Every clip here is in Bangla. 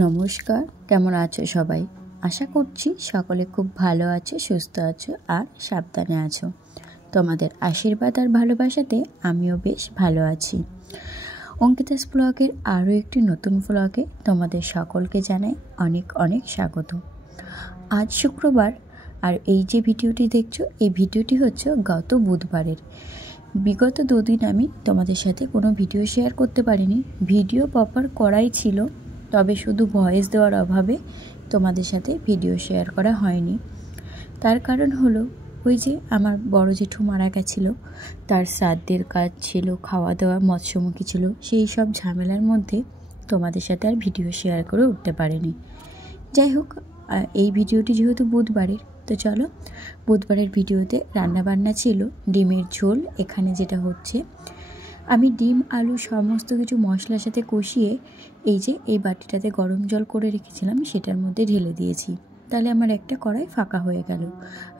নমস্কার, কেমন আছো সবাই? আশা করছি সকলে খুব ভালো আছো, সুস্থ আছো আর সাবধানে আছো। তোমাদের আশীর্বাদ আর ভালোবাসাতে আমিও বেশ ভালো আছি। অঙ্কিতাস ব্লগের আরও একটি নতুন ব্লগে তোমাদের সকলকে জানাই অনেক অনেক স্বাগত। আজ শুক্রবার, আর এই যে ভিডিওটি দেখছো, এই ভিডিওটি হচ্ছে গত বুধবারের। বিগত দুদিন আমি তোমাদের সাথে কোনো ভিডিও শেয়ার করতে পারিনি। ভিডিও প্রপার করাই ছিল, তবে শুধু ভয়েস দেওয়ার অভাবে তোমাদের সাথে ভিডিও শেয়ার করা হয়নি। তার কারণ হলো ওই যে আমার বড় জেঠু মারা গেছিল, তার শ্রাদ্ধের কাজ ছিল, খাওয়া দাওয়া মৎস্যমুখী ছিল, সেই সব ঝামেলার মধ্যে তোমাদের সাথে আর ভিডিও শেয়ার করে উঠতে পারিনি। যাই হোক, এই ভিডিওটি যেহেতু বুধবারের, তো চলো বুধবারের ভিডিওতে রান্নাবান্না ছিল ডিমের ঝোল। এখানে যেটা হচ্ছে, আমি ডিম আলু সমস্ত কিছু মশলার সাথে কষিয়ে এই বাটিটাতে গরম জল করে রেখেছিলাম, সেটার মধ্যে ঢেলে দিয়েছি। তাহলে আমার একটা কড়াই ফাঁকা হয়ে গেল।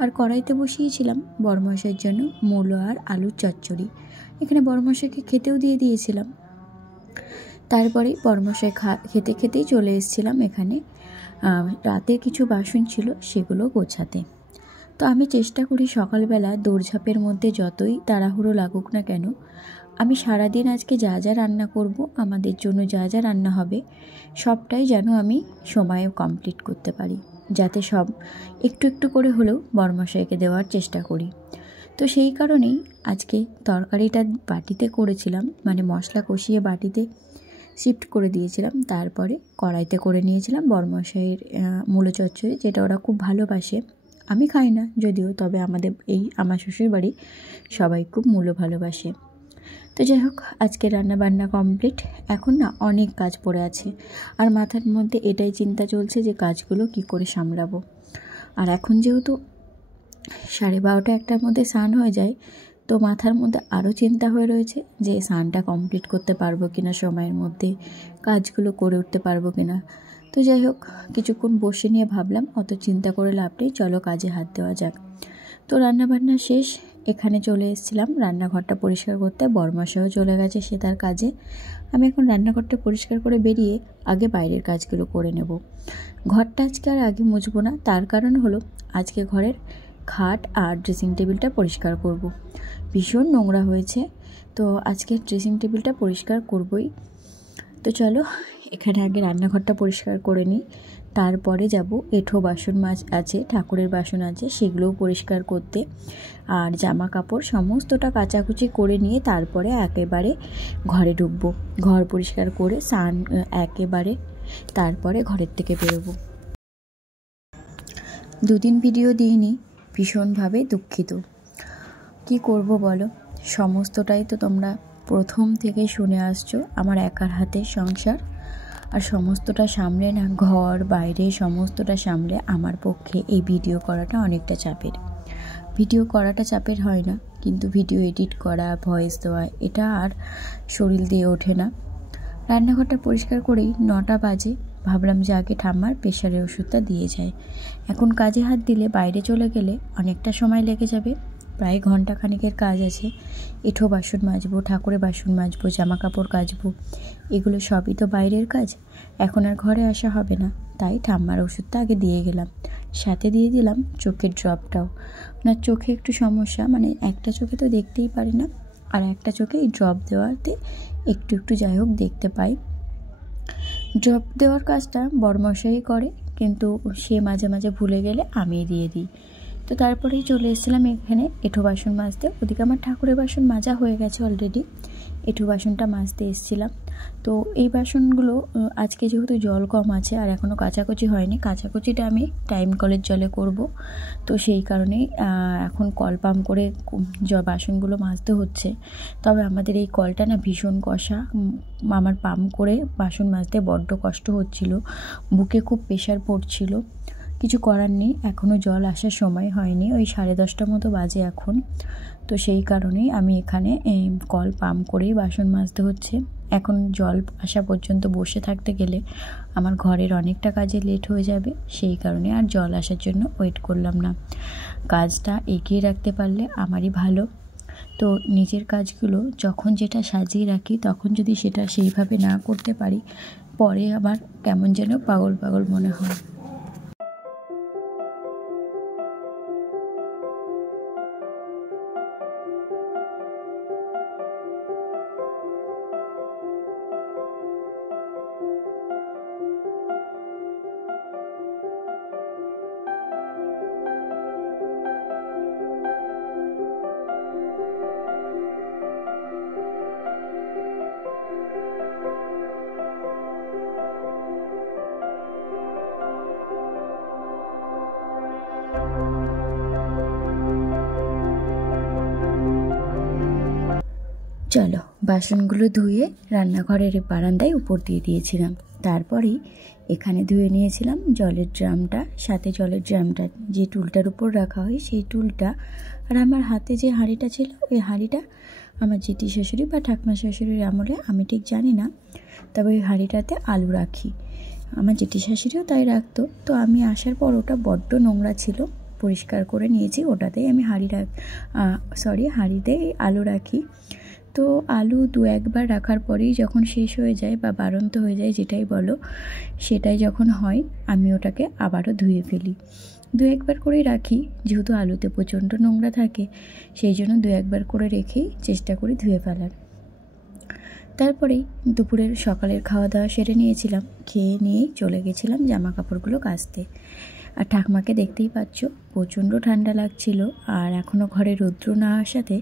আর কড়াইতে বসিয়েছিলাম বড়মশাইয়ের জন্য মূলো আর আলুর চচ্চড়ি। এখানে বড়মশাইকে খেতেও দিয়ে দিয়েছিলাম। তারপরে বড়মশাই খেতেই চলে এসেছিলাম এখানে রাতে কিছু বাসন ছিল সেগুলো গোছাতে। তো আমি চেষ্টা করি সকালবেলা দৌড়ঝাঁপের মধ্যে যতই তাড়াহুড়ো লাগুক না কেন, আমি সারাদিন আজকে যা যা রান্না করব, আমাদের জন্য যা যা রান্না হবে, সবটাই যেন আমি সময়ে কমপ্লিট করতে পারি, যাতে সব একটু একটু করে হলেও বড়মশাইকে দেওয়ার চেষ্টা করি। তো সেই কারণেই আজকে তরকারিটা বাটিতে করেছিলাম, মানে মশলা কষিয়ে বাটিতে শিফট করে দিয়েছিলাম। তারপরে কড়াইতে করে নিয়েছিলাম বড়মশাইয়ের মূলো চচ্চড়ি, যেটা ওরা খুব ভালোবাসে। আমি খাই না যদিও, তবে আমার শ্বশুর বাড়ি সবাই খুব মূলো ভালোবাসে। তো যাই হোক, আজকে রান্নাবান্না কমপ্লিট। এখন না অনেক কাজ পড়ে আছে, আর মাথার মধ্যে এটাই চিন্তা চলছে যে কাজগুলো কি করে সামলাবো। আর এখন যেহেতু 12:30-1টার মধ্যে স্নান হয়ে যায়, তো মাথার মধ্যে আরও চিন্তা হয়ে রয়েছে যে স্নানটা কমপ্লিট করতে পারবো কিনা, সময়ের মধ্যে কাজগুলো করে উঠতে পারবো কিনা। তো যাই হোক, কিছুক্ষণ বসে নিয়ে ভাবলাম অত চিন্তা করে লাভ নেই, চলো কাজে হাত দেওয়া যাক। তো রান্নাবান্না শেষ, এখানে চলে এসেছিলাম রান্নাঘরটা পরিষ্কার করতে। বড়মশাইও চলে গেছে সে তার কাজে। আমি এখন রান্নাঘরটা পরিষ্কার করে বেরিয়ে আগে বাইরের কাজগুলো করে নেব। ঘরটা আজকে আর আগে মুছবো না, তার কারণ হলো আজকে ঘরের খাট আর ড্রেসিং টেবিলটা পরিষ্কার করব। ভীষণ নোংরা হয়েছে, তো আজকে ড্রেসিং টেবিলটা পরিষ্কার করবই। তো চলো এখানে আগে রান্নাঘরটা পরিষ্কার করে নিই, তারপরে যাব এঁঠো বাসন মাছ আছে, ঠাকুরের বাসন আছে, সেগুলোও পরিষ্কার করতে। আর জামা কাপড় সমস্তটা কাচাকুচি করে নিয়ে তারপরে একেবারে ঘরে ঢুকবো। ঘর পরিষ্কার করে স্নান একেবারে তারপরে ঘরের থেকে বেরোবো। দুদিন ভিডিও দিইনি, ভীষণভাবে দুঃখিত। কি করব বলো, সমস্তটাই তো তোমরা প্রথম থেকে শুনে আসছো। আমার একার হাতের সংসার, আর সমস্তটা সামলে না, ঘর বাইরে সমস্তটা সামলে আমার পক্ষে এই ভিডিও করাটা অনেকটা চাপের। ভিডিও করাটা চাপের হয় না, কিন্তু ভিডিও এডিট করা, ভয়েস দেওয়া, এটা আর শরীর দিয়ে ওঠে না। রান্নাঘরটা পরিষ্কার করেই 9টা বাজে। ভাবলাম যে আগে ঠাম্মার প্রেশারের ওষুধটা দিয়ে যায়। এখন কাজে হাত দিলে বাইরে চলে গেলে অনেকটা সময় লেগে যাবে, প্রায় ঘন্টাখানেকের কাজ আছে। এঁঠো বাসন মাজবো, ঠাকুরের বাসন মাজবো, জামা কাপড় কাচবো, এগুলো সবই তো বাইরের কাজ। এখন আর ঘরে আসা হবে না, তাই ঠাম্মার ওষুধটা আগে দিয়ে গেলাম। সাথে দিয়ে দিলাম চোখের ড্রপটাও। ওনার চোখে একটু সমস্যা, মানে একটা চোখে তো দেখতেই পারি না, আর একটা চোখে এই ড্রপ দেওয়াতে একটু একটু যাই হোক দেখতে পাই। ড্রপ দেওয়ার কাজটা বড়মশাই করে, কিন্তু সে মাঝে মাঝে ভুলে গেলে আমি দিয়ে দিই। তো তারপরেই চলে এসেছিলাম এখানে এঁঠো বাসন মাজতে। ওদিকে আমার ঠাকুরের বাসন মাজা হয়ে গেছে অলরেডি, এঁঠো বাসনটা মাজতে এসেছিলাম। তো এই বাসনগুলো আজকে যেহেতু জল কম আছে আর এখনও কাচাকুচি হয়নি, কাচাকুচিটা আমি টাইম কলের জলে করব। তো সেই কারণেই এখন কল পাম্প করে বাসনগুলো মাজতে হচ্ছে। তবে আমাদের এই কলটা না ভীষণ কষা, আমার পাম্প করে বাসন মাজতে বড্ড কষ্ট হচ্ছিল, বুকে খুব প্রেশার পড়ছিল। কিছু করার নেই, এখনও জল আসার সময় হয়নি, ওই 10:30 মতো বাজে এখন। তো সেই কারণেই আমি এখানে কল পাম্প করেই বাসন মাজতে হচ্ছে। এখন জল আসা পর্যন্ত বসে থাকতে গেলে আমার ঘরের অনেকটা কাজে লেট হয়ে যাবে, সেই কারণে আর জল আসার জন্য ওয়েট করলাম না। কাজটা এগিয়ে রাখতে পারলে আমারই ভালো। তো নিজের কাজগুলো যখন যেটা সাজিয়ে রাখি তখন যদি সেটা সেইভাবে না করতে পারি, পরে আবার কেমন যেন পাগল পাগল মনে হয়। চলো, বাসনগুলো ধুয়ে রান্নাঘরের বারান্দায় উপর দিয়ে দিয়েছিলাম। তারপরেই এখানে ধুয়ে নিয়েছিলাম জলের ড্রামটা, সাথে জলের ড্রামটা যে টুলটার উপর রাখা হয় সেই টুলটা, আর আমার হাতে যে হাঁড়িটা ছিল ওই হাঁড়িটা আমার জেঠি শাশুড়ি বা ঠাকুমা শাশুড়ির আমলে, আমি ঠিক জানি না, তবে ওই হাঁড়িটাতে আলু রাখি। আমার জেঠি শাশুড়িও তাই রাখতো। তো আমি আসার পর ওটা বড্ড নোংরা ছিল, পরিষ্কার করে নিয়েছি। ওটাতেই আমি হাঁড়িতে আলু রাখি। তো আলু 2-1 বার রাখার পরেই যখন শেষ হয়ে যায় বা বাড়ন্ত হয়ে যায়, যেটাই বলো, সেটাই যখন হয় আমি ওটাকে আবারও ধুয়ে ফেলি। 2-1 বার করেই রাখি, যেহেতু আলুতে প্রচণ্ড নোংরা থাকে, সেই জন্য 2-1 বার করে রেখেই চেষ্টা করি ধুয়ে ফেলার। তারপরেই দুপুরের সকালের খাওয়া দাওয়া সেরে নিয়েছিলাম, খেয়ে নিয়েই চলে গেছিলাম জামা কাপড়গুলো কাচতে। আর ঠাকুমাকে দেখতেই পাচ্ছ, প্রচণ্ড ঠান্ডা লাগছিল। আর এখনও ঘরে রৌদ্র না আসাতে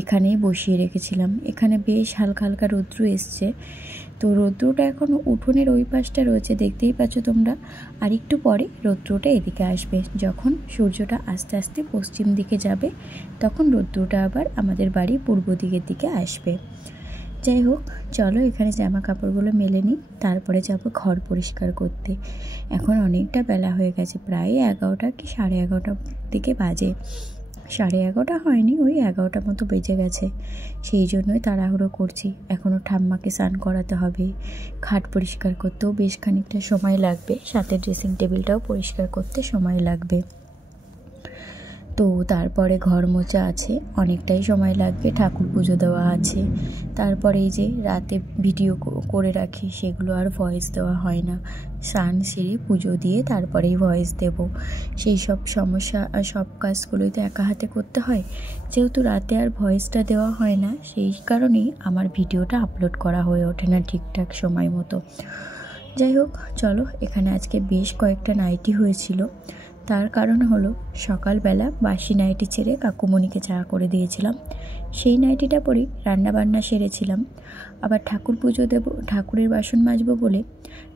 এখানেই বসিয়ে রেখেছিলাম। এখানে বেশ হালকা হালকা রৌদ্র এসছে। তো রৌদ্রটা এখন উঠোনের ওই পাশটা রয়েছে, দেখতেই পাচ্ছ তোমরা। আর একটু পরে রৌদ্রটা এদিকে আসবে। যখন সূর্যটা আস্তে আস্তে পশ্চিম দিকে যাবে, তখন রৌদ্রটা আবার আমাদের বাড়ি পূর্ব দিকের দিকে আসবে। যাই হোক, চলো এখানে জামা কাপড়গুলো মেলে নিই, তারপরে যাব ঘর পরিষ্কার করতে। এখন অনেকটা বেলা হয়ে গেছে, প্রায় 11টা কি 11:30 দিকে বাজে। 11:30 হয়নি, ওই 11টা মতো বেজে গেছে। সেই জন্যই তাড়াহুড়ো করছি। এখনও ঠাম্মাকে স্নান করাতে হবে, খাট পরিষ্কার করতেও বেশ খানিকটা সময় লাগবে, সাথে ড্রেসিং টেবিলটাও পরিষ্কার করতে সময় লাগবে। তো তারপরে ঘর মোছা আছে, অনেকটাই সময় লাগবে। ঠাকুর পুজো দেওয়া আছে। তারপরে এই যে রাতে ভিডিও করে রাখি, সেগুলো আর ভয়েস দেওয়া হয় না। স্নান সেরে পুজো দিয়ে তারপরেই ভয়েস দেব। সেই সব সমস্যা আর সব কাজগুলোই তো একা হাতে করতে হয়। যেহেতু রাতে আর ভয়েসটা দেওয়া হয় না, সেই কারণেই আমার ভিডিওটা আপলোড করা হয়ে ওঠে না ঠিকঠাক সময় মতো। যাই হোক, চলো, এখানে আজকে বেশ কয়েকটা নাইটি হয়েছিল। তার কারণ হলো, সকালবেলা বাসি নাইটি ছেড়ে কাকুমণিকে চা করে দিয়েছিলাম, সেই নাইটিটা পরেই রান্নাবান্না সেরেছিলাম। আবার ঠাকুর পুজো দেব, ঠাকুরের বাসন মাজবো বলে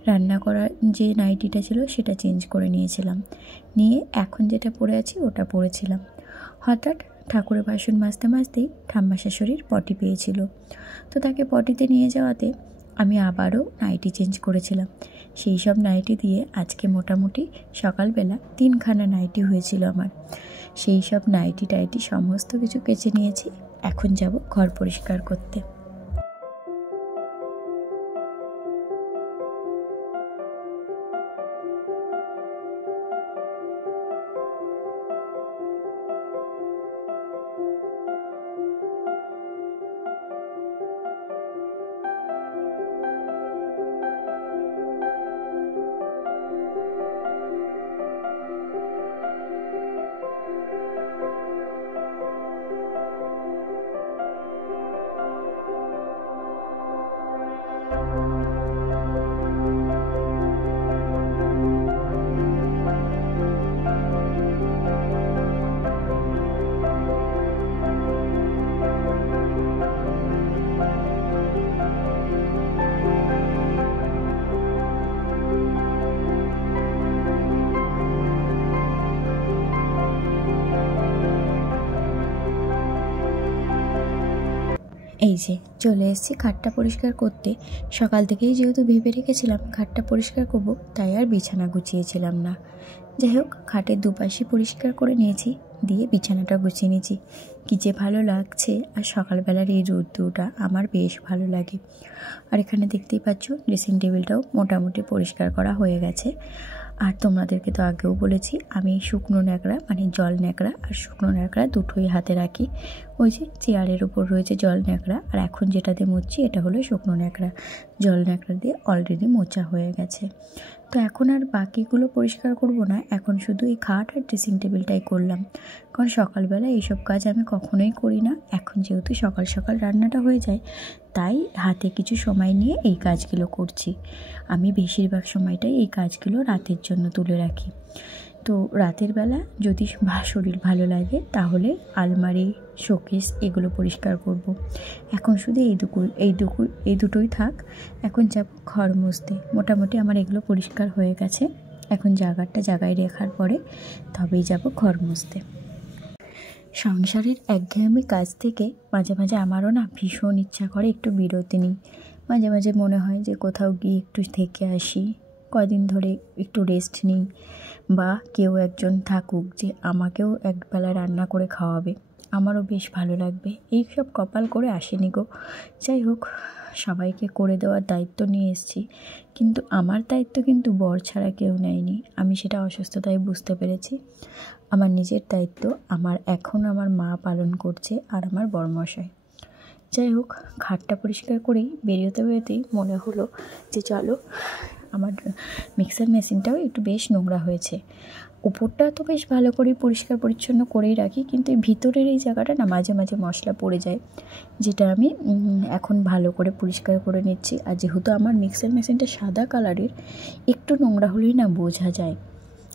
রান্না করার যে নাইটিটা ছিল সেটা চেঞ্জ করে নিয়েছিলাম, নিয়ে এখন যেটা পরে আছি ওটা পরেছিলাম। হঠাৎ ঠাকুরের বাসন মাজতে মাজতেই ঠাম্মা শাশুড়ির পটি পেয়েছিল। তো তাকে পটিতে নিয়ে যাওয়াতে আমি আবারও নাইটি চেঞ্জ করেছিলাম। সেই সব নাইটি দিয়ে আজকে মোটামুটি সকালবেলা 3খানা নাইটি হয়েছিল আমার। সেই সব নাইটি টাইটি সমস্ত কিছু কেচে নিয়েছি। এখন যাব ঘর পরিষ্কার করতে। এই যে চলে এসেছি খাটটা পরিষ্কার করতে। সকাল থেকেই যেহেতু ভেবে রেখেছিলাম খাটটা পরিষ্কার করব, তাই আর বিছানা গুছিয়েছিলাম না। যাই হোক, খাটের দুপাশই পরিষ্কার করে নিয়েছি, দিয়ে বিছানাটা গুছিয়ে নিয়েছি। কী যে ভালো লাগছে, আর সকালবেলার এই রোদ্দুরটা আমার বেশ ভালো লাগে। আর এখানে দেখতেই পাচ্ছ ড্রেসিং টেবিলটাও মোটামুটি পরিষ্কার করা হয়ে গেছে। আর তোমাদেরকে তো আগেও বলেছি, আমি শুকনো ন্যাকড়া মানে জল ন্যাকড়া আর শুকনো ন্যাকড়া দুটোই হাতে রাখি। ওই যে চেয়ারের উপর রয়েছে জল ন্যাকড়া, আর এখন যেটাতে মুছছি এটা হলো শুকনো ন্যাকড়া। জল ন্যাকড়া দিয়ে অলরেডি মোছা হয়ে গেছে। তো এখন আর বাকিগুলো পরিষ্কার করব না, এখন শুধু এই খাট আর ড্রেসিং টেবিলটাই করলাম, কারণ সকালবেলা এইসব কাজ আমি কখনোই করি না। এখন যেহেতু সকাল সকাল রান্নাটা হয়ে যায়, তাই হাতে কিছু সময় নিয়ে এই কাজগুলো করছি। আমি বেশিরভাগ সময়টাই এই কাজগুলো রাতের জন্য তুলে রাখি। তো রাতের বেলা যদি শরীর ভালো লাগে তাহলে আলমারি, শোকেস এগুলো পরিষ্কার করব। এখন শুধু এই দুটোই থাক। এখন যাব ঘর মুছতে। মোটামুটি আমার এগুলো পরিষ্কার হয়ে গেছে। এখন জায়গায় রাখার পরে তবেই যাব ঘর মুছতে। সংসারের একঘেয়েমি কাজ থেকে মাঝে মাঝে আমারও না ভীষণ ইচ্ছা করে একটু বিরতি নিই। মাঝে মাঝে মনে হয় যে কোথাও গিয়ে একটু থেকে আসি, কদিন ধরে একটু রেস্ট নিই, বা কেউ একজন থাকুক যে আমাকেও একবেলা রান্না করে খাওয়াবে, আমারও বেশ ভালো লাগবে। এই সব কপাল করে আসেনি গো। যাই হোক, সবাইকে করে দেওয়ার দায়িত্ব নিয়ে এসেছি, কিন্তু আমার দায়িত্ব কিন্তু বর ছাড়া কেউ নেয়নি। আমি সেটা অসুস্থতায় বুঝতে পেরেছি। আমার নিজের দায়িত্ব আমার মা পালন করছে, আর আমার বরমশাই। যাই হোক, খাটটা পরিষ্কার করেই বেরোতেই মনে হলো যে চলো, আমার মিক্সার মেশিনটাও একটু বেশ নোংরা হয়েছে। উপরটা তো বেশ ভালো করে পরিষ্কার পরিচ্ছন্ন করেই রাখি, কিন্তু এই ভিতরের এই জায়গাটা না মাঝে মাঝে মশলা পড়ে যায়, যেটা আমি এখন ভালো করে পরিষ্কার করে নিচ্ছি। আর যেহেতু আমার মিক্সার মেশিনটা সাদা কালারের, একটু নোংরা হলেই না বোঝা যায়।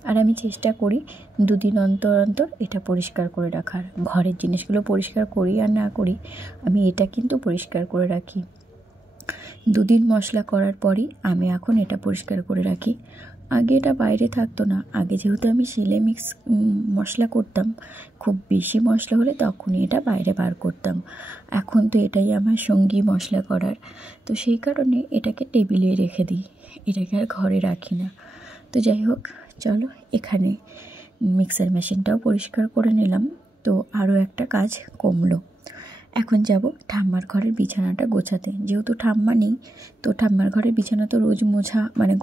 আর আমি চেষ্টা করি দুদিন অন্তর অন্তর এটা পরিষ্কার করে রাখার। ঘরের জিনিসগুলো পরিষ্কার করি আর না করি, আমি এটা কিন্তু পরিষ্কার করে রাখি। দুদিন মশলা করার পরই আমি এখন এটা পরিষ্কার করে রাখি। আগে এটা বাইরে থাকতো না। আগে যেহেতু আমি শিলে মশলা করতাম, খুব বেশি মশলা হলে তখনই এটা বাইরে বার করতাম। এখন তো এটাই আমার সঙ্গী মশলা করার, তো সেই কারণে এটাকে টেবিলে রেখে দিই, এটাকে আর ঘরে রাখি না। তো যাই হোক, চলো, এখানে মিক্সার মেশিনটাও পরিষ্কার করে নিলাম, তো আরও একটা কাজ কমলো। এখন যাব ঠাম্মার ঘরের বিছানাটা গোছাতে। যেহেতু ঠাম্মা নেই, তো ঠাম্মার ঘরের বিছানা তো রোজ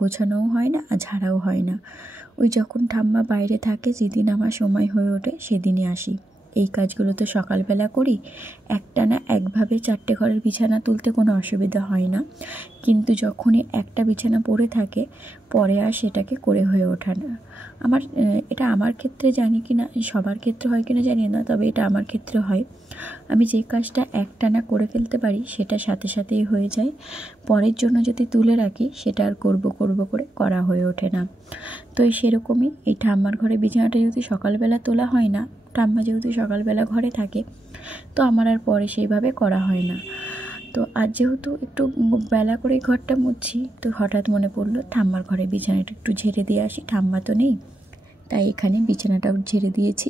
গোছানোও হয় না আর ঝাড়াও হয় না। ওই যখন ঠাম্মা বাইরে থাকে, যেদিন আমার সময় হয়ে ওঠে সেদিনই আসি। এই কাজগুলো তো সকালবেলা করি। একটানা একভাবে 4টে ঘরের বিছানা তুলতে কোনো অসুবিধা হয় না, কিন্তু যখনই একটা বিছানা পড়ে থাকে, পরে আর সেটাকে করে হয়ে ওঠে না। এটা আমার ক্ষেত্রে, জানি কি না সবার ক্ষেত্রে হয় কিনা জানি না, তবে এটা আমার ক্ষেত্রে হয়। আমি যে কাজটা একটানা করে ফেলতে পারি সেটা সাথে সাথেই হয়ে যায়। পরের জন্য যদি তুলে রাখি, সেটা আর করব করে করা হয়ে ওঠে না। তো সেরকমই এই ঠাম্মার ঘরে বিছানাটা যেহেতু সকালবেলা তোলা হয় না, ঠাম্মা যেহেতু সকালবেলা ঘরে থাকে, তো আমার আর পরে সেইভাবে করা হয় না। তো আজ যেহেতু একটু বেলা করে ঘরটা মুছছি, তো হঠাৎ মনে পড়লো ঠাম্মার ঘরে বিছানাটা একটু ঝেড়ে দিয়ে আসি। ঠাম্মা তো নেই, তাই এখানে বিছানাটাও ঝেড়ে দিয়েছি,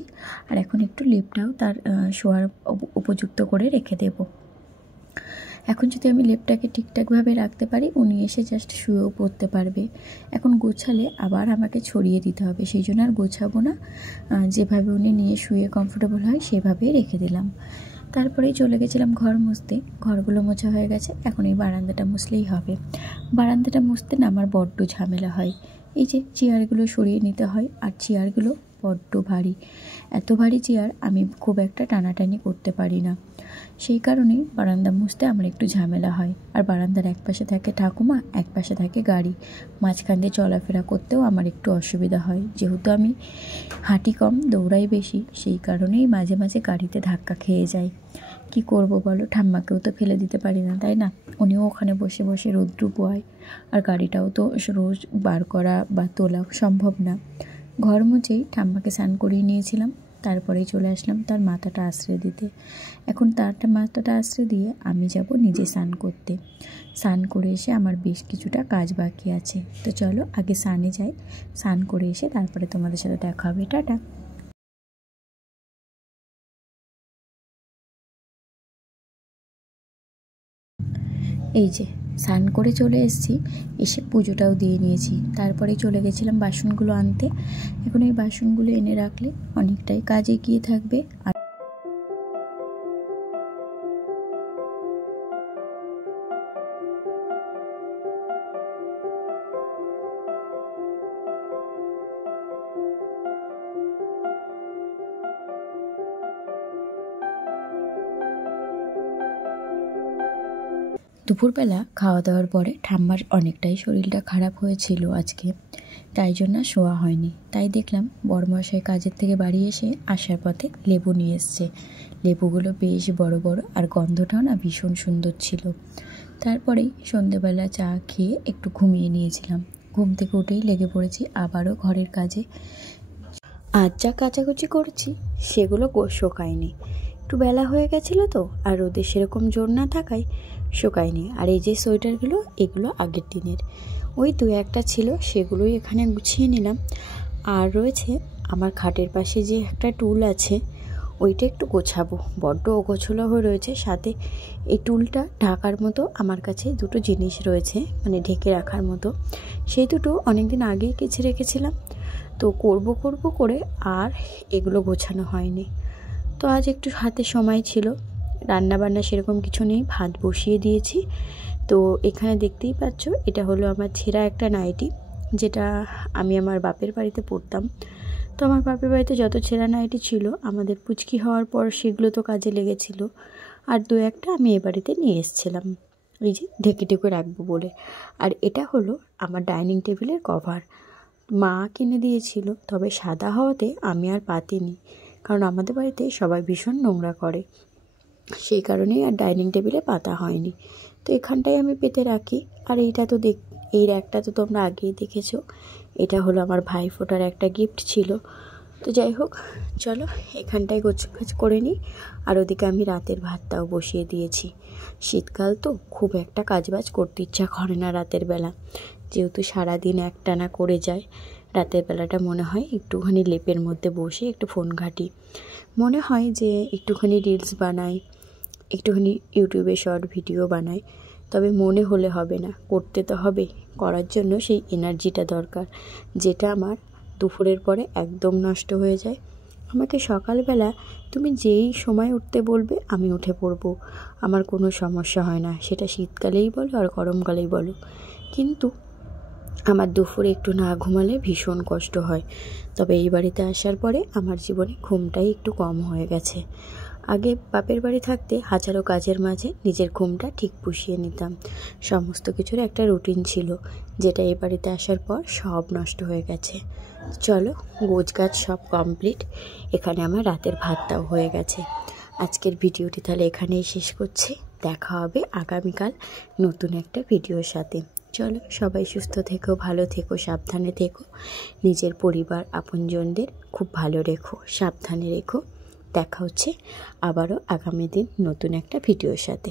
আর এখন একটু লেপটাও তার শোয়ার উপযুক্ত করে রেখে দেব। এখন যদি আমি লেপটাকে ঠিকঠাকভাবে রাখতে পারি, উনি এসে জাস্ট শুয়েও পড়তে পারবে। এখন গোছালে আবার আমাকে ছড়িয়ে দিতে হবে, সেই জন্য আর গোছাবো না। যেভাবে উনি নিয়ে শুয়ে কমফোর্টেবল হয় সেভাবেই রেখে দিলাম। তারপরেই চলে গেছিলাম ঘর মুছতে। ঘরগুলো মোছা হয়ে গেছে, এখন এই বারান্দাটা মুছলেই হবে। বারান্দাটা মুছতে না আমার বড্ড ঝামেলা হয়। এই যে চেয়ারগুলো সরিয়ে নিতে হয়, আর চেয়ারগুলো বড্ড ভারী। এত ভারী চেয়ার আমি খুব একটা টানাটানি করতে পারি না, সেই কারণেই বারান্দা মুছতে আমার একটু ঝামেলা হয়। আর বারান্দার এক পাশে থাকে ঠাকুমা, এক পাশে থাকে গাড়ি, মাঝখান দিয়ে চলাফেরা করতেও আমার একটু অসুবিধা হয়। যেহেতু আমি হাঁটি কম, দৌড়াই বেশি, সেই কারণেই মাঝে মাঝে গাড়িতে ধাক্কা খেয়ে যাই। কি করব বলো, ঠাম্মাকেও তো ফেলে দিতে পারি না, তাই না? উনিও ওখানে বসে বসে রৌদ্র পোয়ায়, আর গাড়িটাও তো রোজ বার করা বা তোলা সম্ভব না। ঘর মুছেই ঠাম্মাকে স্নান করিয়ে নিয়েছিলাম, তারপরেই চলে আসলাম তার মাথাটা আশ্রয় দিতে। এখন তারটা মাথাটা আশ্রয় দিয়ে আমি যাব নিজে স্নান করতে। স্নান করে এসে আমার বেশ কিছুটা কাজ বাকি আছে, তো চলো আগে স্নানে যাই। স্নান করে এসে তারপরে তোমাদের সাথে দেখা হবে। টাটা। এই যে স্নান করে চলে এসেছি, এসে পুজোটাও দিয়ে নিয়েছি। তারপরে চলে গেছিলাম বাসনগুলো আনতে। এখন এই বাসনগুলো এনে রাখলে অনেকটাই কাজ এগিয়ে থাকবে। আর দুপুরবেলা খাওয়া দাওয়ার পরে ঠাম্মার অনেকটাই শরীরটা খারাপ হয়েছিল আজকে, তাই জন্য শোয়া হয়নি। তাই দেখলাম বড়মশাই কাজের থেকে বাড়ি এসে আসার পথে লেবু নিয়ে এসছে। লেবুগুলো বেশ বড় বড় আর গন্ধটাও না ভীষণ সুন্দর ছিল। তারপরেই সন্ধেবেলা চা খেয়ে একটু ঘুমিয়ে নিয়েছিলাম। ঘুম থেকে উঠেই লেগে পড়েছি আবারও ঘরের কাজে। আজ যা কাচাকুচি করেছি সেগুলো শোকায়নি, একটু বেলা হয়ে গেছিলো তো, আর রোদের সেরকম জোর না থাকায় শোকায়নি। আর এই যে সোয়েটারগুলো, এগুলো আগের দিনের, ওই দু একটা ছিল সেগুলোই এখানে গুছিয়ে নিলাম। আর রয়েছে আমার খাটের পাশে যে একটা টুল আছে, ওইটা একটু গোছাবো, বড্ড অগোছালো হয়ে রয়েছে। সাথে এই টুলটা ঢাকার মতো আমার কাছে দুটো জিনিস রয়েছে, মানে ঢেকে রাখার মতো, সেই দুটো অনেকদিন আগেই কেচে রেখেছিলাম। তো করব করে আর এগুলো গোছানো হয়নি। তো আজ একটু হাতে সময় ছিল, রান্না বান্না সেরকম কিছু নেই, ভাত বসিয়ে দিয়েছি। তো এখানে দেখতেই পাচ্ছ, এটা হলো আমার ছেঁড়া একটা নাইটি, যেটা আমি আমার বাপের বাড়িতে পরতাম। তো আমার বাপের বাড়িতে যত ছেঁড়া নাইটি ছিল, আমাদের পুচকি হওয়ার পর সেগুলো তো কাজে লেগেছিল, আর দু একটা আমি এ বাড়িতে নিয়ে এসেছিলাম এই যে ঢেকে রাখবো বলে। আর এটা হলো আমার ডাইনিং টেবিলের কভার, মা কিনে দিয়েছিল, তবে সাদা হওয়াতে আমি আর পাতিনি, কারণ আমাদের বাড়িতে সবাই ভীষণ নোংরা করে, সেই কারণেই আর ডাইনিং টেবিলে পাতা হয়নি। তো এখানটাই আমি পেতে রাখি। আর এইটা তো এই র্যাকটা তো তোমরা আগেই দেখেছো, এটা হলো আমার ভাইফোঁটার একটা গিফট ছিল। তো যাই হোক, চলো এখানটায় গোছগাছ করে নিই। আর ওদিকে আমি রাতের ভাতটাও বসিয়ে দিয়েছি। শীতকাল তো খুব একটা কাজবাজ করতে ইচ্ছা করে না রাতের বেলা, যেহেতু সারাদিন একটানা করে যায়। রাতের বেলাটা মনে হয় একটুখানি লেপের মধ্যে বসে একটু ফোন ঘাঁটি, মনে হয় যে একটুখানি রিলস বানাই, একটুখানি ইউটিউবে শর্ট ভিডিও বানাই। তবে মনে হলে হবে না, করতে তো হবে। করার জন্য সেই এনার্জিটা দরকার, যেটা আমার দুপুরের পরে একদম নষ্ট হয়ে যায়। আমাকে সকালবেলা তুমি যেই সময় উঠতে বলবে আমি উঠে পড়বো, আমার কোনো সমস্যা হয় না, সেটা শীতকালেই বলো আর গরমকালেই বলো। কিন্তু আমার দুপুরে একটু না ঘুমালে ভীষণ কষ্ট হয়। তবে এই বাড়িতে আসার পরে আমার জীবনে ঘুমটাই একটু কম হয়ে গেছে। আগে বাপের বাড়ি থাকতে হাজারো কাজের মাঝে নিজের ঘুমটা ঠিক পুষিয়ে নিতাম, সমস্ত কিছুর একটা রুটিন ছিল, যেটা এই বাড়িতে আসার পর সব নষ্ট হয়ে গেছে। চলো গোছগাছ সব কমপ্লিট, এখানে আমার রাতের ভাতটাও হয়ে গেছে। আজকের ভিডিওটি তাহলে এখানেই শেষ করছি, দেখা হবে আগামীকাল নতুন একটা ভিডিওর সাথে। চলো সবাই সুস্থ থেকো, ভালো থেকো, সাবধানে থেকো, নিজের পরিবার আপনজনদের খুব ভালো রেখো, সাবধানে রেখো। দেখা হচ্ছে আবারও আগামী দিন নতুন একটা ভিডিওর সাথে।